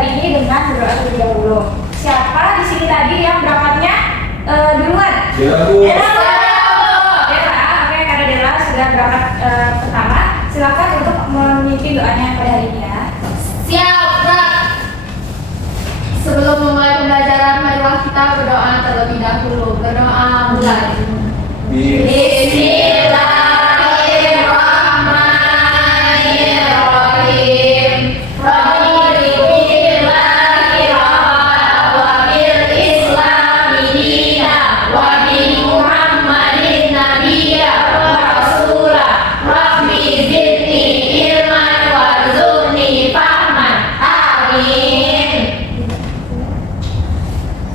hari ini dengan berdoa terlebih dahulu. Siapa di sini tadi yang berangkatnya duluan? Dela, Bu. Dela, oke, karena Dela sudah berangkat pertama, silakan untuk memimpin doanya pada hari ini ya. Siap, Kak. Sebelum memulai pembelajaran, marilah kita berdoa terlebih dahulu. Berdoa mulai. Bismillahirrahmanirrahim.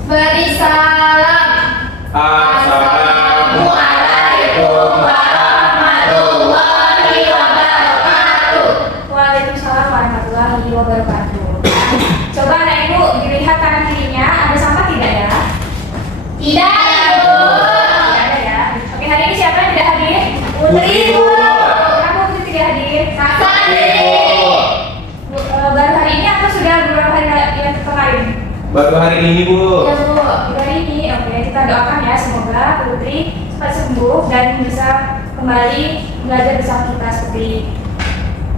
Beri salam. Assalamualaikum warahmatullahi wabarakatuh. Waalaikumsalam warahmatullahi wabarakatuh. Coba anak ibu dilihat kanan kirinya, ada sampah tidak ya? Tidak, Ibu. Tidak ada ya. Oke, hari ini siapa yang tidak hadir? Putri, Bu. Kamu Putri tidak hadir? Sandi. Baru hari ini atau sudah beberapa hari yang kemarin? Baru hari ini, Bu. Ya Bu, hari ini. Oke, kita doakan ya semoga Putri cepat sembuh dan bisa kembali belajar bersama kita seperti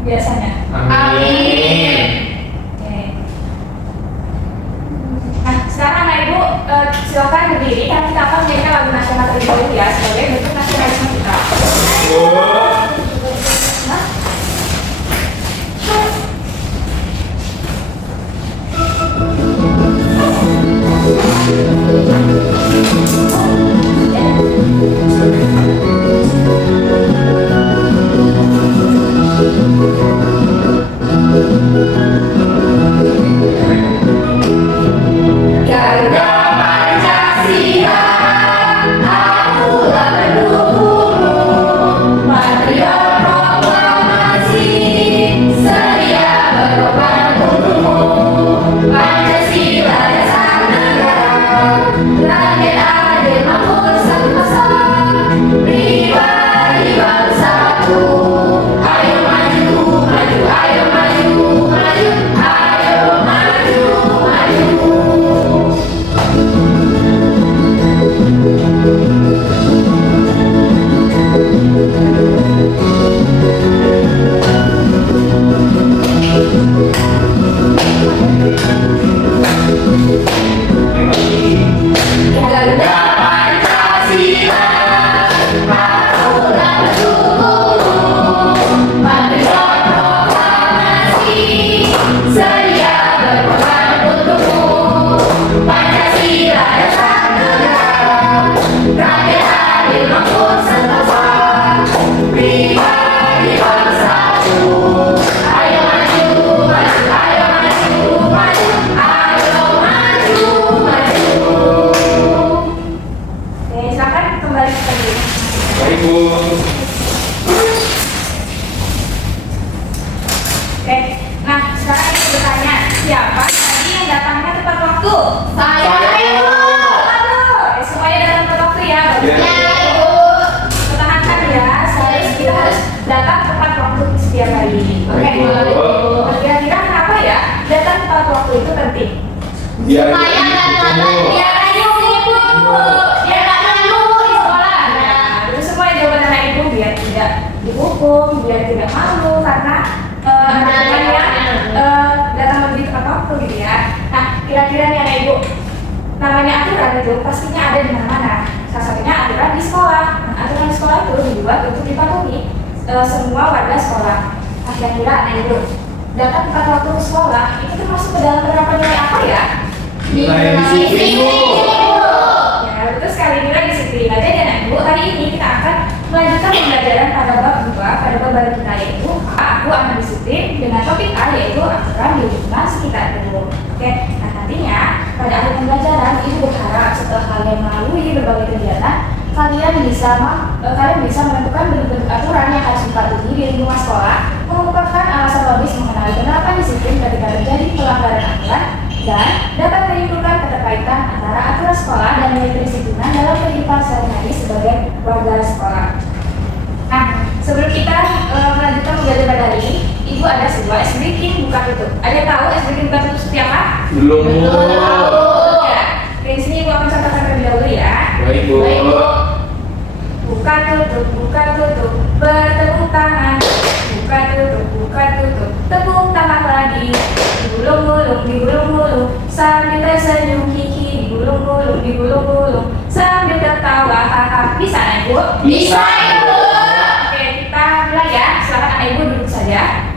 biasanya. Amin. Oke. Nah, sekarang anak ibu silakan berdiri dan kita akan menyanyikan lagu nasional terlebih dahulu ya sebagai bentuk nasionalisme kita. Nah, Garuda Pancasila, akulah pendukungmu, patriot proklamasi, sedia berkorban untukmu. Pancasila dasar negara, rakyat adil makmur sentosa, pribadi bangsaku. Ayo maju, maju, ayo maju, maju, ayo maju, maju. Garuda Pancasila, akulah pendukungmu, patriot proklamasi, sedia berkorban untukmu. Pancasila dasar negara, rakyat adil makmur sentosa, pribadi bangsaku. Ayo maju, maju, ayo maju, maju, ayo maju, maju. oke, silakan kembali ke tadi. Baik, Bu. Oke, nah sekarang kita bertanya siapa tadi yang datangnya tepat waktu? Saya, Ibu. Oke, semuanya datang tepat waktu ya. Ya. Ya, Ibu. Pertahankan ya, kita harus datang tepat waktu setiap hari. Oke, Baik, Bu. kira-kira kenapa ya datang tepat waktu itu penting? Biar Supaya nggak telat, biar ayo Ibu. Biar nggak menunggu di sekolah. Nah, itu semua jawaban anak ibu biar tidak dihukum, biar tidak malu karena anak-anak yang datang lebih tepat waktu gitu ya. Nah, kira-kira nih anak ibu, namanya aturan itu pastinya ada di mana-mana. Salah satunya aturan di sekolah. Nah, aturan di sekolah itu dibuat untuk dipatuhi semua warga sekolah. Nah, kira-kira anak ibu datang tepat waktu ke sekolah itu termasuk ke dalam penerapan nilai apa ya? Nilai disiplin, Bu. Ya, betul sekali nilai disiplin. Nah, jadi anak ibu, hari ini kita akan melanjutkan pembelajaran pada bab 2 pada bab baru kita yaitu aku akan disiplin dengan topik A yaitu aturan di lingkungan sekitar itu. Oke, nah nantinya pada akhir pembelajaran ibu berharap setelah kalian melalui berbagai kegiatan kalian bisa menentukan bentuk-bentuk aturan yang harus dipatuhi di lingkungan sekolah, mengungkapkan alasan logis mengenai penerapan disiplin ketika terjadi pelanggaran aturan, dan dapat menyimpulkan keterkaitan antara aturan sekolah dan nilai kedisiplinan dalam kehidupan sehari-hari sebagai warga sekolah. Nah, sebelum kita melanjutkan pembelajaran pada hari ini, ibu ada sebuah es breaking buka tutup. Ada yang tahu es breaking buka tutup seperti apa? Belum Bu. Ya, di sini ibu akan contohkan terlebih dahulu ya. Baik Bu. Buka tutup, bertepuk tangan. Buka tutup, tepuk tangan lagi. Digulung-gulung, sambil tersenyum kiki. Digulung-gulung, sambil tertawa haha. Bisa ya ibu? Bisa, Ibu. Oke, kita mulai ya. Silakan anak ibu duduk saja.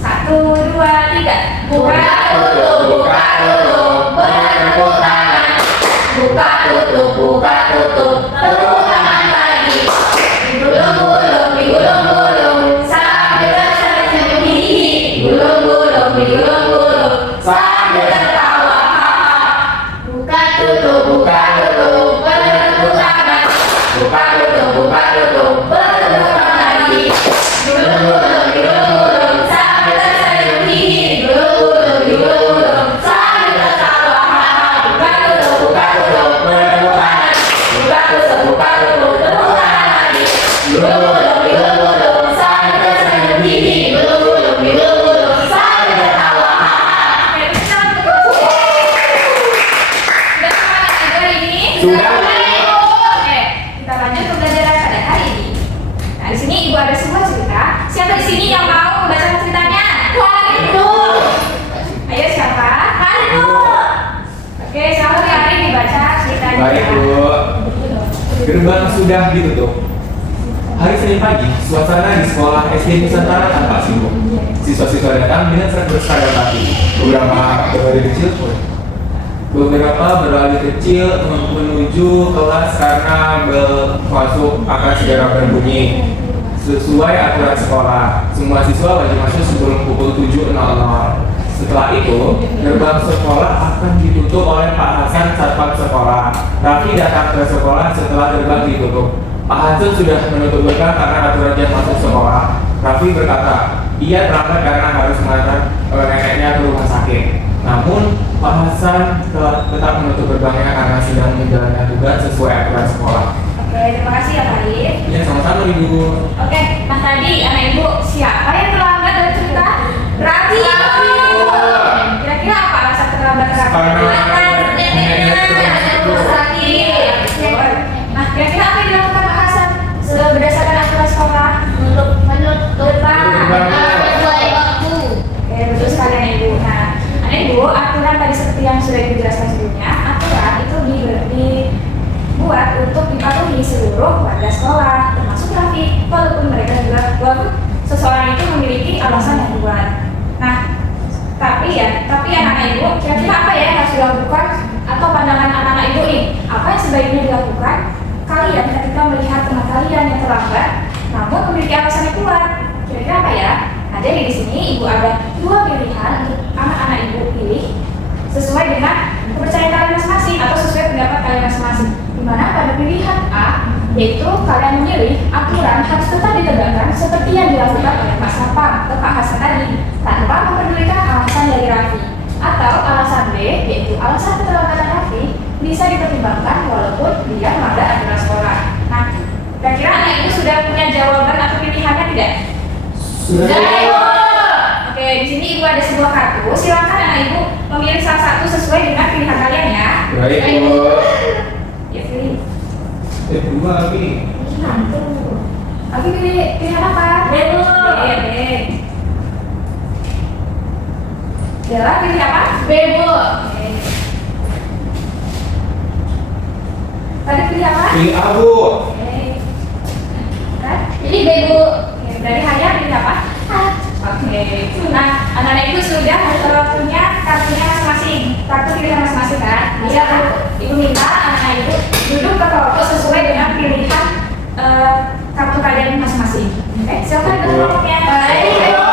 1, 2, 3. Buka tutup, bertepuk tangan. Buka tutup, tepuk tangan lagi. Digulung-gulung, sambil tersenyum gigi. Digulung-gulung, sambil tertawa. Buka tutup, bertepuk tangan. Buka tutup, bertepuk tangan lagi. Digulung-gulung, sambil tersenyum gigi. Digulung-gulung, sambil tertawa. Buka tutup, bertepuk tangan. Buka tutup, tepuk tangan lagi. Digulung-gulung, sambil tersenyum gigi. Digulung-gulung, sambil tertawa. Oke, kita betul. Sudah semangat ibu hari ini? Sudah. Oke, kita lanjut ke pembelajaran pada hari ini. Nah, di sini ibu ada sebuah cerita. Siapa di sini yang mau membacakan ceritanya? Itu. Ayo siapa? Itu. Oke, siapa yang hari dibaca ceritanya? Baik Bu. Gerbang sudah ditutup. Hari Senin pagi, suasana di sekolah SD Nusantara tampak sibuk. Siswa-siswa datang dengan seragam berseragam kaki. Beberapa berlari kecil menuju kelas karena bel masuk akan segera berbunyi. Sesuai aturan sekolah, semua siswa wajib masuk sebelum pukul 7.00. Setelah itu, gerbang sekolah akan ditutup oleh Pak Hasan satpam sekolah. Raffi datang ke sekolah setelah gerbang ditutup. Pak Hasan sudah menutup gerbang karena aturan jam masuk sekolah. Raffi berkata, ia terlambat karena harus mengantar neneknya ke rumah sakit. Namun, Pak Hasan tetap menutup gerbangnya karena sedang menjalankan tugas sesuai aturan sekolah. Oke, terima kasih ya Farid. Ya, sama-sama Ibu. Oke, nah tadi anak ibu siapa yang terlambat dalam cerita? Raffi. Kira-kira apa alasan terlambat Raffi? Karena Nah, kira-kira apa yang dilakukan Pak Hasan berdasarkan aturan sekolah? Menutup sesuai waktu. Oke, betul sekali anak ibu. Nah, anak ibu, aturan tadi seperti yang sudah dijelaskan sebelumnya, aturan itu dibuat untuk dipatuhi seluruh warga sekolah, termasuk Raffi, walaupun seseorang itu memiliki alasan yang kuat. Nah, tapi anak ibu, kira-kira apa ya yang harus dilakukan atau pandangan anak-anak ibu nih? Apa yang sebaiknya dilakukan kalian ketika melihat teman kalian yang terlambat, namun memiliki alasan yang kuat? Kira-kira apa ya? Nah, jadi di sini ibu ada dua pilihan untuk anak-anak ibu pilih sesuai dengan kepercayaan kalian masing-masing atau sesuai pendapat kalian masing-masing. Dimana pada pilihan A, yaitu kalian memilih aturan harus tetap ditegakkan seperti yang dilakukan oleh Pak Sapam atau Pak Hasan tadi, tanpa mempedulikan alasan dari Raffi. Atau alasan B, yaitu alasan keterlambatan Raffi bisa dipertimbangkan walaupun dia melanggar aturan sekolah. Nah, kira-kira anak ibu sudah punya jawaban atau pilihannya tidak? Sudah, Ibu. Oke, di sini ibu ada sebuah kartu. Silakan anak ibu memilih salah satu sesuai dengan pilihan kalian ya. Baik Bu. Ya, pilih. Dua lagi. Tapi pilihan apa? B, Bu. B. Bella pilih apa? B, Bu. Oke. Tadi pilih apa? Pilih A Bu. Oke. Kan? Ini B, Bu. Oke, dari Haya pilih apa? Oke. Nah, anak-anak ibu sudah punya kartunya masing-masing. Kartu pilihan masing-masing kan? Bisa ibu minta anak-anak ibu duduk ke kelompok sesuai dengan pilihan kartu kalian masing-masing. Oke, silakan ke kelompoknya. Baik, Bu.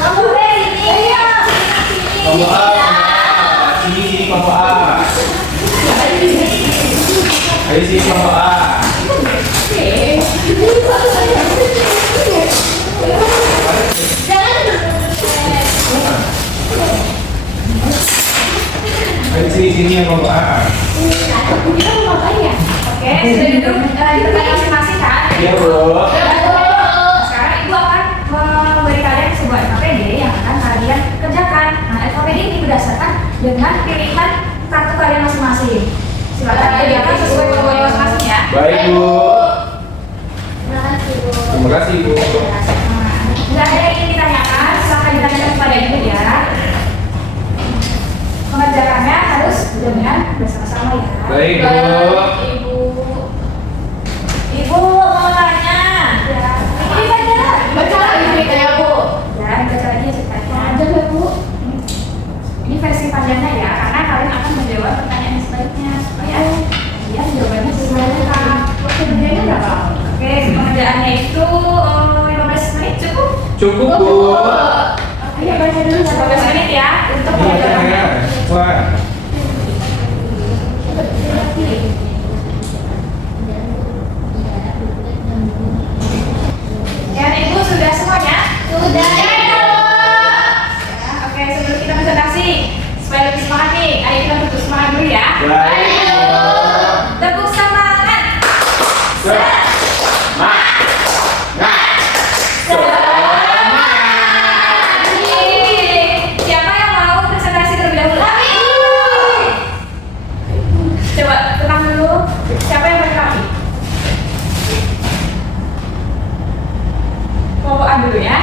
Kamu ini. Kelompok A. Sini kelompok A. Ayo sini kelompok A. Ayo sini yang kelompok A. Kita mau ngapain ya? Oke, sudah duduk di tempat masing-masing kan? Iya Bu. Sekarang ibu akan memberi kalian sebuah LKPD yang akan kalian kerjakan. Nah, LKPD ini berdasarkan dengan pilihan kartu kalian masing-masing. Silakan kerjakan sesuai kebutuhan masing-masing ya. Baik Bu. Terima kasih, Bu. Terima kasih Bu. Nggak ada yang ingin ditanyakan, silakan ditanyakan kepada ibu ya. Mengerjakannya harus dengan bersama-sama ya. Baik Bu. Ibu. Ibu mau tanya. Ya. Ini baca. Baca lagi ceritanya, Bu. Ya, baca lagi ceritanya. Aja ya, Bu. Ini versi panjangnya ya, karena kalian akan menjawab pertanyaan sebaliknya supaya ya jawabannya sesuai dengan waktu kerjanya berapa? Oke, pengerjaannya itu 15 menit cukup. Cukup Bu. Ayo baca dulu 15 menit ya untuk Iya, pengerjaannya. Wah. Ya, Ibu sudah semuanya? Sudah. Ya, oke, sebelum kita presentasi, supaya lebih semangat nih, ayo kita tepuk semangat dulu ya. Baik. Tepuk semangat. Siapa yang mau presentasi terlebih dahulu? Coba tenang dulu. Siapa yang berkami? Popokan dulu ya.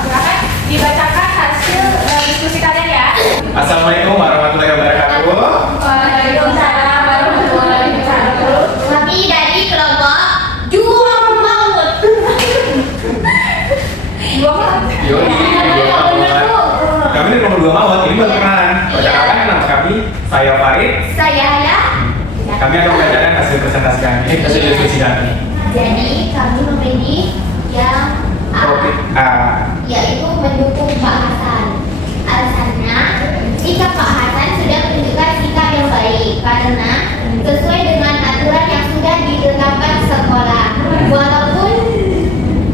Silakan dibacakan hasil diskusi kalian ya. Assalamualaikum warahmatullahi wabarakatuh. Waalaikumsalam warahmatullahi wabarakatuh. Kami dari kelompok Dua Maut. Dua malam. Yoi, dua Maut. Kami dari nomor 2 Maut. Ini buat kenalan. Perkenalkan nama kami, saya Farid. Saya Haya. Kami akan membacakan hasil presentasi kami, hasil diskusi kami. Jadi kami memilih yang Topik A. yaitu mendukung Pak Hasan. Alasannya, sikap Pak Hasan sudah menunjukkan sikap yang baik karena sesuai dengan aturan yang sudah ditetapkan sekolah. Walaupun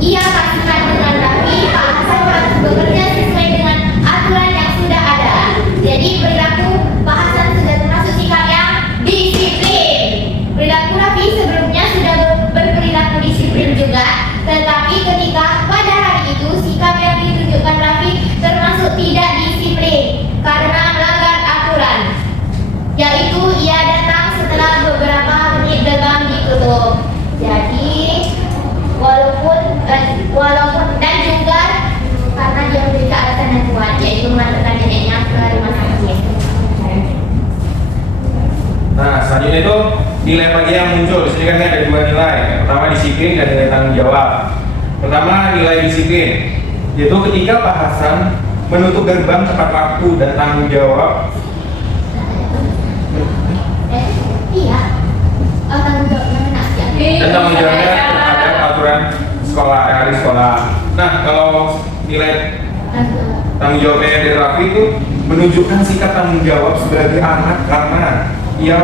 ia pastikan dengan rapi, Pak Hasan harus bekerja sesuai dengan aturan yang sudah ada. Jadi perilaku Pak Hasan sudah termasuk sikap yang disiplin. Perilaku Rafi sebelumnya sudah berperilaku disiplin juga, tetapi ketika pada hari itu sikap yang ditunjukkan Rafi termasuk tidak disiplin karena melanggar aturan, yaitu ia datang setelah beberapa menit gerbang ditutup. Jadi walaupun dan juga karena dia memberikan alasan yang kuat, yaitu mengantarkan neneknya ke rumah sakit. Nah, selanjutnya itu nilai pagi yang muncul. Di sini kan ada 2 nilai. Yang pertama disiplin dan nilai tanggung jawab. Pertama nilai disiplin, yaitu ketika Pak Hasan menutup gerbang tepat waktu dan tanggung jawab. Iya. Tanggung jawabnya enak ya. Dan tanggung jawabnya terhadap aturan sekolah, hari sekolah. Nah, kalau nilai tanggung jawabnya dari Raffi itu menunjukkan sikap tanggung jawab sebagai anak karena ia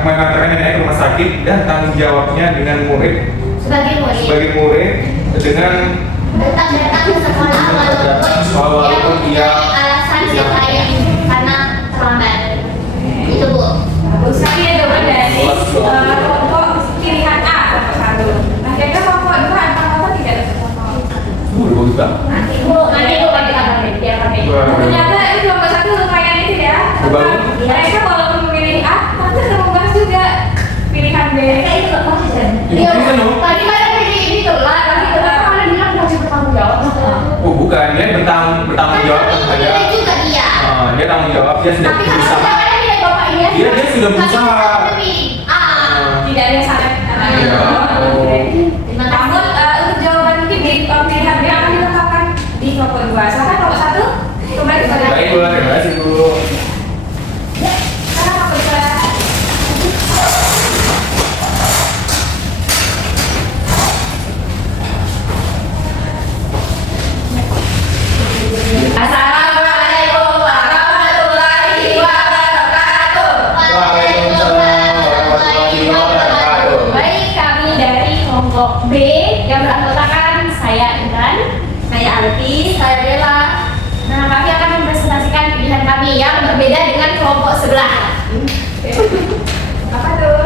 mengantarkan neneknya ke rumah sakit dan tanggung jawabnya dengan murid Sebagai murid dengan tetap datang ke sekolah walaupun ia alasan lain karena terlambat. Itu Bu. Bagus sekali ya jawaban dari kelompok pilihan A, kelompok 1. Nah, kira-kira kelompok 2 ada kelompok tidak ada kelompok? bagus banget. Nanti Bu pakai kabar dia pakai. Ternyata ini kelompok 1 lumayan itu ya. Bagus. Mereka walaupun memilih A, tapi sudah membahas juga pilihan B. Kayak itu loh konsisten. Itu bisa dong. Tadi mana pilih ini tuh lah, tapi Kalian bilang wajib bertanggung jawab. Oh bukan, dia bertanggung jawab terhadap. Pilih juga dia. Dia tanggung jawab, dia sudah Tapi kalau berusaha. misalnya pilih bapak ini, Dia sudah berusaha. Tidak ada yang salah. Iya. Oke. Terima Namun kasih. untuk jawaban mungkin di pilihan B akan dilengkapkan di kelompok 2. Silakan kelompok 1 kembali kepada Baik Bu, terima kasih Bu. Sekarang kelompok 2. Assalamualaikum warahmatullahi wabarakatuh. Waalaikumsalam warahmatullahi wabarakatuh. Baik, kami dari kelompok B yang beranggotakan saya Imran, saya Alfi, saya Bella. Nah, kami akan mempresentasikan pilihan kami yang berbeda dengan kelompok sebelah. Apa tuh?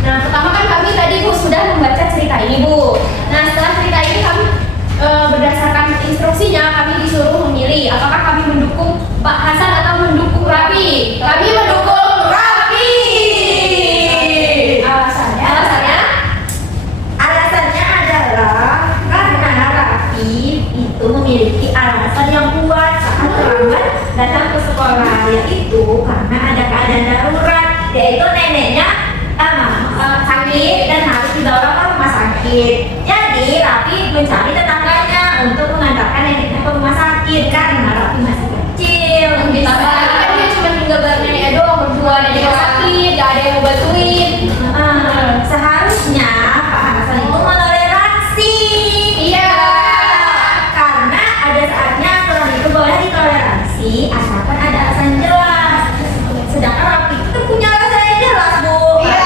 Nah, pertama kan kami tadi Bu sudah membaca cerita cerita ini, Bu. Nah, setelah cerita ini kami berdasarkan instruksinya kami disuruh memilih apakah kami mendukung Pak Hasan atau mendukung Raffi. Kami mendukung Raffi. Alasannya? Alasannya adalah karena Raffi itu memiliki alasan yang kuat saat terlambat datang ke sekolah, yaitu karena ada keadaan darurat, yaitu neneknya sakit dan harus dibawa ke rumah sakit. Jadi Raffi mencari tetangganya untuk mengantarkan neneknya ke rumah sakit karena Raffi masih kecil. Ditambah lagi kan dia cuma tinggal bareng neneknya doang berdua, neneknya sakit, gak ada yang mau bantuin. Seharusnya Pak Hasan itu menoleransi. Iya. Karena ada saatnya aturan itu boleh ditoleransi asalkan ada alasan jelas. Sedangkan Raffi itu punya alasan yang jelas, Bu. Iya.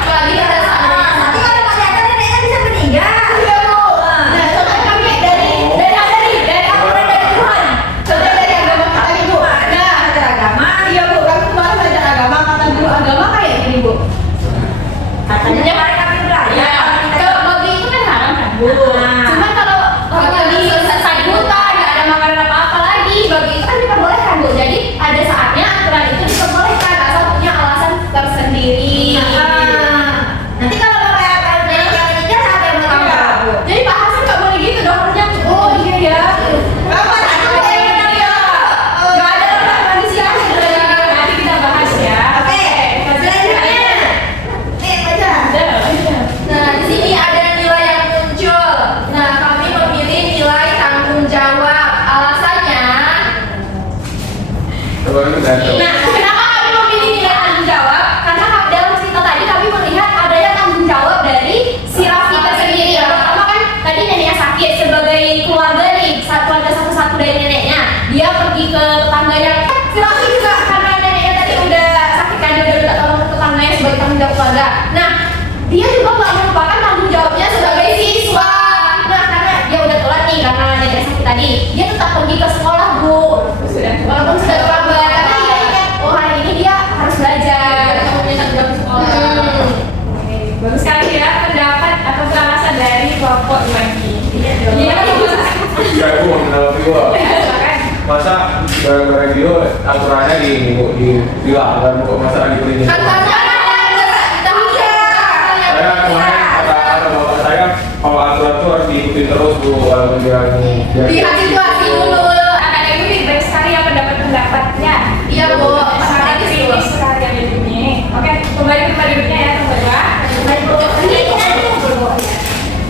Apalagi pada saat Nanti kalau nggak datang neneknya bisa meninggal. iya, Bu. Nah, contohnya kami dari aturan dari Tuhan. Contohnya dari agama kita nih, Bu. Nah, Belajar agama, iya, Bu. Kami kemarin belajar agama, kata guru agama kayak gini, Bu. katanya mari kami belajar. Ya, kalau babi itu kan haram kan, Bu. Nah. Cuman kalau babi selesai buta, nggak ada makanan apa-apa lagi, babi itu kan diperbolehkan, Bu. Jadi ada saatnya aturan itu diperbolehkan asal punya alasan tersendiri. Nanti kalau bapak yang meninggal siapa yang mau tanggung? Bu? Jadi Pak Hasan nggak boleh gitu dokternya. Oh iya ya. Bapak satu yang meninggal. Nggak ada orang manusia. Nanti kita bahas ya. Oke, selanjutnya. Nih, baca. Nah, di sini ada nilai yang muncul. Nah, kami memilih nilai tanggung jawab. Alasannya, Coba lu datang. nah, kenapa kami memilih nilai tanggung jawab? Karena dalam cerita tadi kami melihat adanya tanggung jawab dari si Raffi itu sendiri. Yang pertama kan tadi neneknya sakit sebagai keluarga nih, keluarga satu-satu dari neneknya. Dia pergi ke tetangganya. Si Raffi juga karena neneknya tadi udah sakit kan, dia udah minta tolong ke tetangganya sebagai tanggung jawab keluarga. Nah, dia juga nggak melupakan tanggung jawabnya sebagai siswa. Nah, karena dia udah telat nih karena neneknya sakit tadi, dia tetap pergi ke sekolah, Bu. Walaupun sudah terlambat, karena dia ingat, oh hari ini dia harus belajar, kamu punya tanggung jawab di sekolah. Oke, bagus sekali ya pendapat atau alasan dari kelompok lagi. Iya. Ya aku mau kenal juga. Masa gara-gara dia aturannya dilanggar kok masa lagi ini. Kan karena Saya kemarin kata bapak saya kalau aturan itu harus diikuti terus Bu kalau menjalani. lihat situasi dulu. Anak ibu baik sekali ya pendapat-pendapatnya. Iya, Bu. Sangat kritis sekali yang ini. Oke, kembali ke duduknya ya teman-teman. Baik, Bu. Ini kita dulu, Bu.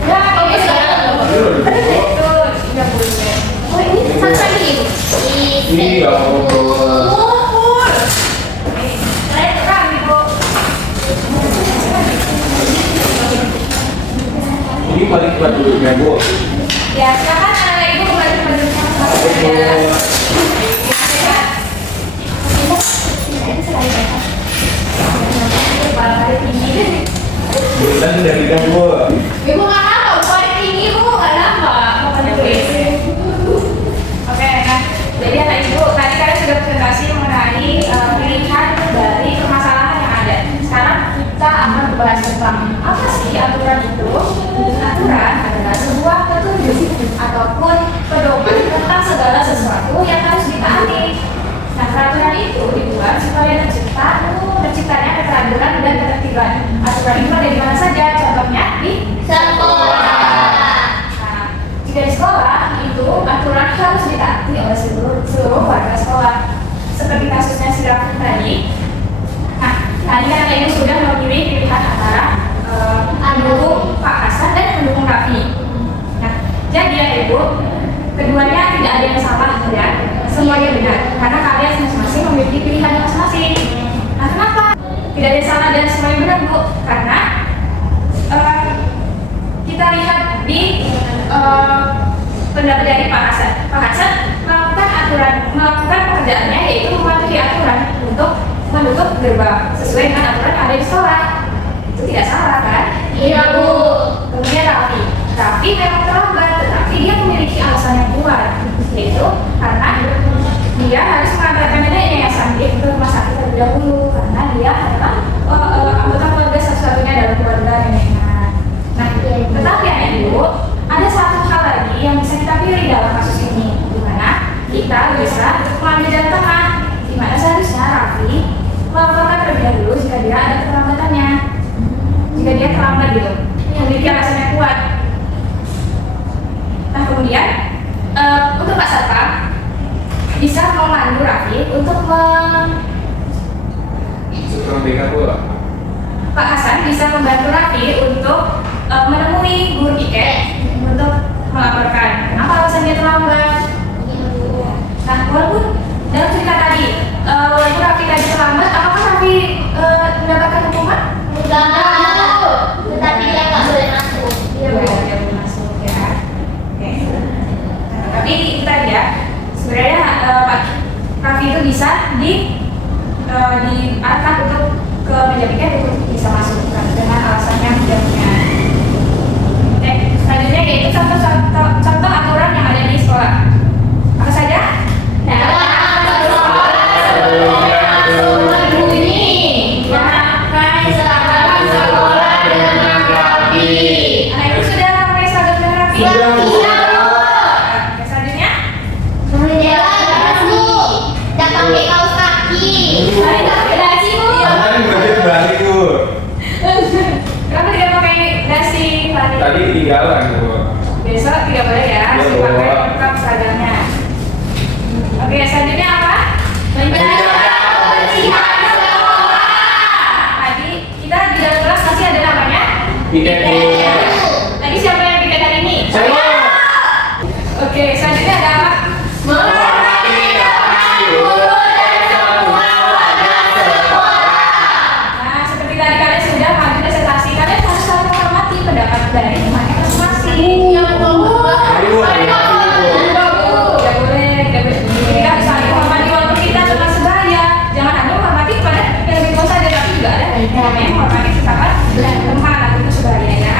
Ya, oke, sekarang. Itu sudah boleh. Oh, ini satu lagi nih, Bu. Iya, Bu. Keren keren ibu. Ini paling kuat duduknya Bu. Ya, silakan anak ibu kembali ke duduknya masing-masing ya. Bulan sudah kita Bu. Ibu nggak nambah, Bu. Ada tinggi, Bu. Nggak nambah. Oke, nah jadi anak ibu tadi kalian sudah presentasi mengenai pilihan dari permasalahan yang ada. Sekarang kita akan membahas tentang apa sih aturan itu. Aturan adalah sebuah petunjuk ataupun pedoman tentang segala sesuatu yang harus ditaati. Nah, peraturan itu dibuat supaya terciptanya keteraturan dan ketertiban. Aturan itu ada di mana saja? Contohnya di Sekolah. Nah, jika di sekolah itu aturan harus ditaati oleh seluruh warga sekolah. Seperti kasusnya si Raffi tadi. Nah, tadi kan ini sudah memilih pilihan antara mendukung Pak Hasan dan mendukung Raffi. Nah, jadi ya Ibu, keduanya tidak ada yang salah ya. Semuanya benar karena kalian masing-masing memiliki pilihan masing-masing. Nah, kenapa tidak ada yang salah dan semuanya benar Bu? Karena kita lihat di pendapat dari Pak Hasan. Pak Hasan melakukan pekerjaannya yaitu mematuhi aturan untuk menutup gerbang sesuai dengan aturan yang ada di sekolah. Itu tidak salah kan? Iya, Bu. Kemudian Raffi memang terlambat, tetapi dia memiliki alasan yang kuat, yaitu karena dia harus mengantarkan neneknya yang sakit ke rumah sakit terlebih dahulu karena dia adalah anggota keluarga satu-satunya dalam keluarga neneknya. Nah, kita bisa mengambil jalan tengah, di mana seharusnya Raffi melaporkan terlebih dahulu jika dia ada keterlambatannya, jika dia terlambat gitu, memiliki alasan yang kuat. Nah kemudian untuk Pak Satpam bisa memandu Raffi untuk Pak Hasan bisa membantu Raffi untuk menemui guru Ike untuk melaporkan kenapa alasan dia terlambat. Nah, walaupun dalam cerita tadi, walaupun Raffi tadi terlambat, apakah Raffi mendapatkan hukuman? Tetapi dia nggak boleh masuk. Iya, dia belum masuk ya. Oke. Tapi kita lihat sebenarnya Pak Raffi itu bisa diarahkan untuk ke meja piket untuk bisa masuk dengan alasan yang dia punya. Oke, selanjutnya yaitu contoh aturan yang ada di sekolah. Apa saja? Anak ibu sudah pakai seragam dengan rapi? Oke, selanjutnya? Dan pakai kaos kaki. Kenapa tidak pakai dasi Fadil? Tadi ketinggalan Bu. Besok tidak boleh ya, harus Iya, dipakai Bu. lengkap seragamnya. Oke, selanjutnya apa? Tadi kita di dalam kelas masih ada namanya Piket Bu. Tadi siapa yang piket hari ini? Saya. Oke, selanjutnya ada apa? Nah, seperti tadi kalian sudah maju presentasi, kalian harus saling menghormati pendapat dari temannya masing-masing. Ayo, Tidak boleh. Kita harus saling menghormati walaupun kita teman sebaya. Jangan hanya menghormati kepada yang lebih tua saja, tapi juga ada namanya menghormati sesama teman atau itu sebaya ya.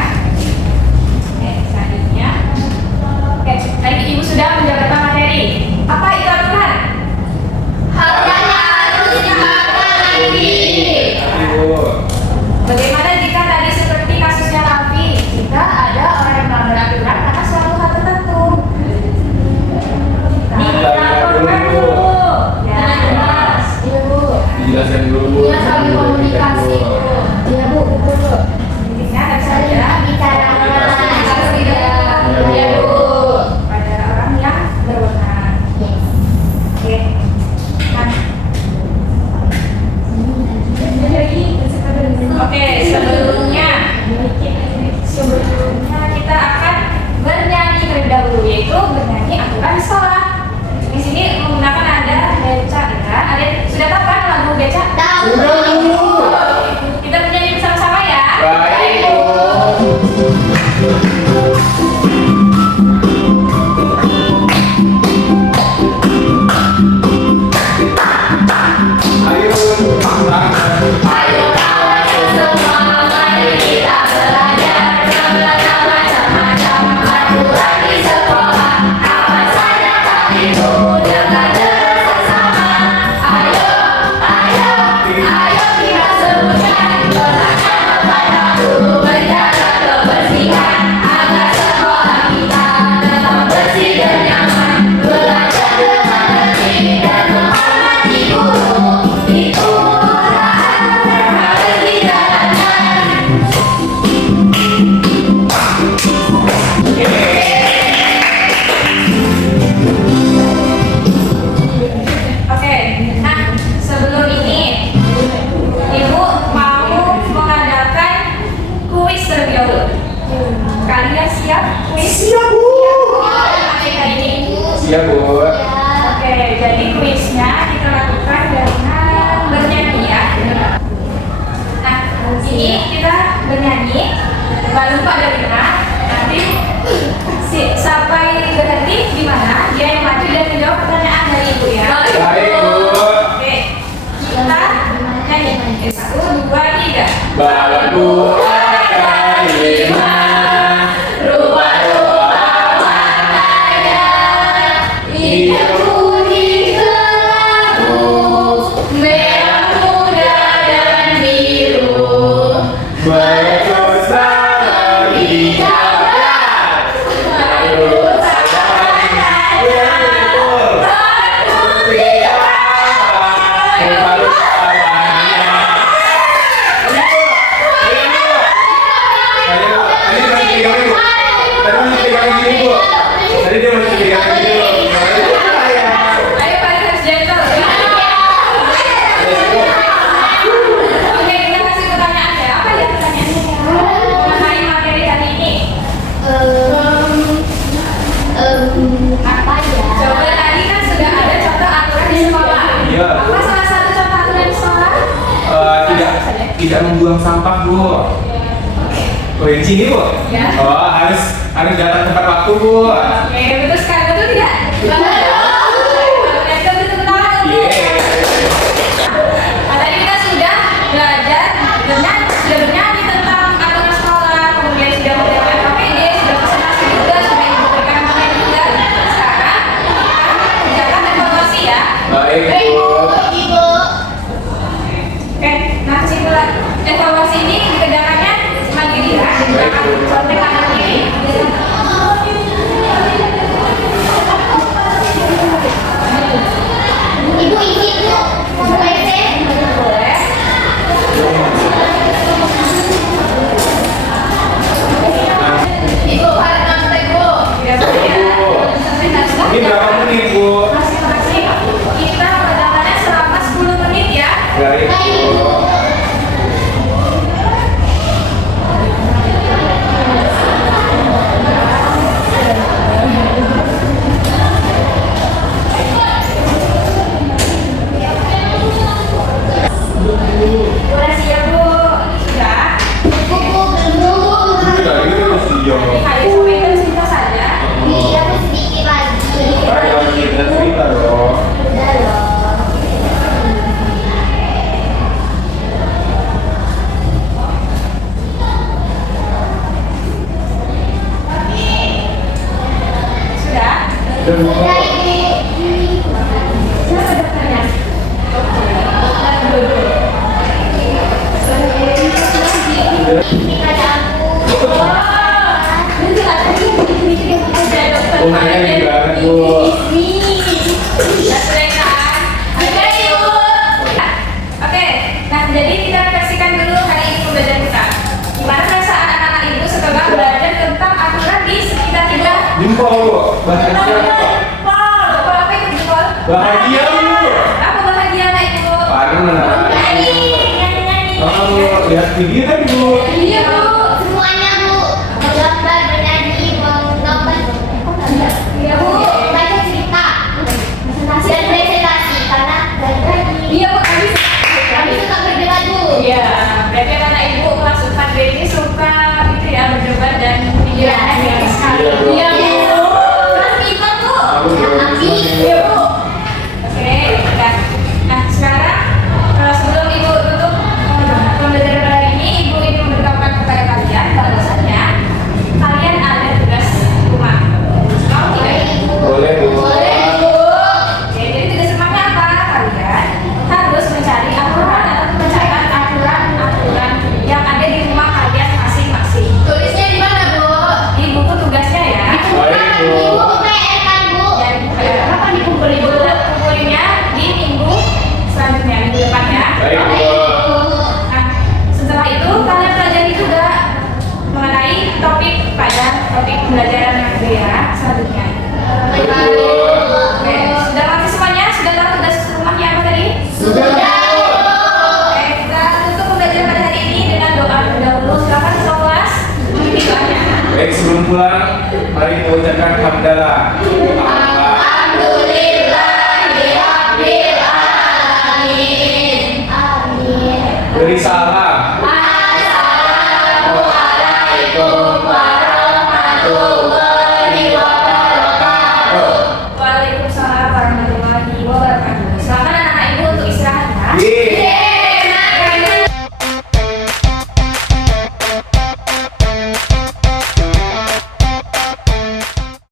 Oke, selanjutnya. Oke, tadi ibu sudah menjabarkan materi. Apa itu aturan? Ayo. Bagaimana jika tadi seperti kasusnya Raffi, jika ada orang yang melanggar aturan karena suatu hal tertentu? Dilaporkan dulu. Ya, jelas. Iya, Bu. Dijelaskan dulu Bu. Iya, saling komunikasi, Bu. Iya, Bu, betul, Bu. Intinya ada saja harus tidak Iya, Bu. Pada orang yang berwenang. Oke. Nah, oke, sebelumnya kita akan bernyanyi terlebih dahulu, yaitu bernyanyi aturan sekolah. Di sini menggunakan ada beca, ya. Ada sudah tahu kan lagu beca? Sudah Bu. Kita bernyanyi bersama-sama ya. Baik Bu. Ayo, tangan. Oke, nah sebelum ini Ibu mau mengadakan kuis terlebih dahulu. Kalian siap kuis? Siap Bu. Oke, kali ini. Siap Bu. Oke, jadi kuisnya kita lakukan dengan bernyanyi ya. Nah, ini kita bernyanyi, lalu ada lima. Nanti sampai berhenti di mana dia yang maju dan menjawab pertanyaan dari ibu ya. Baik Bu. Oke, kita nyanyi. 1, 2, 3. Balaku ada lima. Hidupku di kelabu, merah muda dan biru. Berdosa di jalan. Ayo, sabar. Apa ya? Coba tadi kan sudah ada contoh aturan di sekolah. Iya. Apa salah satu contoh aturan di sekolah? Tidak membuang sampah, Bu. Oh, yang sini, Bu? Ya. Oh, harus datang tepat waktu, Bu. Oke, betul sekali, betul tidak? Let's go, betul tangan, Bu. Nah, tadi kita sudah belajar sudah bernyanyi tentang aturan sekolah, kemudian sudah mendengarkan KPD, sudah presentasi juga, sudah ibu berikan materi juga. Sekarang kita kerjakan evaluasi ya. Baik, Bu. Ibu. Oke, nah kesimpulan evaluasi ini dikerjakannya mandiri ya, dikerjakan contek kanan kiri. Ibu izin Bu. Mau ke WC? Boleh. Ibu, hari nanti Bu. Tidak boleh ya. Ini berapa menit, Bu? Masing-masing kita kerjakannya selama 10 menit ya. Baik, Bu. Boleh siap Bu. Sudah. Buku belum. Sudah, ini harus diam. Jadi hari sampaikan cerita saja. Iya, aku sedikit lagi. Ayo, kita cerita dong. Udah loh. Sudah. Dan Udah Ibu. Siapa dokternya? Ini ada aku. Oh, hanya di belakang, Bu. Oke, nah jadi kita refleksikan dulu hari ini pembelajaran kita. Gimana perasaan anak-anak ibu setelah belajar tentang aturan di sekitar kita? Jempol, Bu. Bahagia, Bu. Jempol apa itu jempol? Bahagia, Bu. Apa bahagia anak ibu? Nyanyi. Oh, lihat video kan, Bu. Iya bu. Semuanya Bu. Menggambar, bernyanyi, menonton. Iya bu. Baca cerita. Dan presentasi karena belajar. Iya bu. Habis. Kami suka berdebat Bu. Iya. Berarti anak ibu kelas 4B ini suka gitu ya berdebat dan pikirannya kritis sekali. Iya, Bu. Iya bu. Terus kita bu. Iya bu. Oke. Nah sekarang sebelum ibu tutup pembelajaran hari ini, ibu ingin memberitahukan kepada kalian bahwasannya kalian ada tugas rumah. Mau tidak? Boleh, Bu. Oke, jadi tugas rumahnya apa? Kalian harus mencari aturan atau membacakan aturan-aturan yang ada di rumah kalian masing-masing. Tulisnya di mana Bu? Di buku tugasnya ya. Baik, Bu. Ibu PR kan Bu. Dan kapan dikumpulin? Ibu kumpulinnya di minggu selanjutnya, minggu depan ya. Baik, Bu. Nah, setelah itu kalian pelajari juga mengenai topik pada topik pembelajaran yang berbeda selanjutnya. Baik, Bu. Oke, sudah pasti semuanya? Sudah tahu tugas rumahnya apa tadi? Sudah, Bu. Oke, kita tutup pembelajaran pada hari ini dengan doa terlebih dahulu. Silakan ketua kelas mengikuti doanya. Baik, sebelum pulang, mari kita ucapkan hamdalah. Amin. Beri salam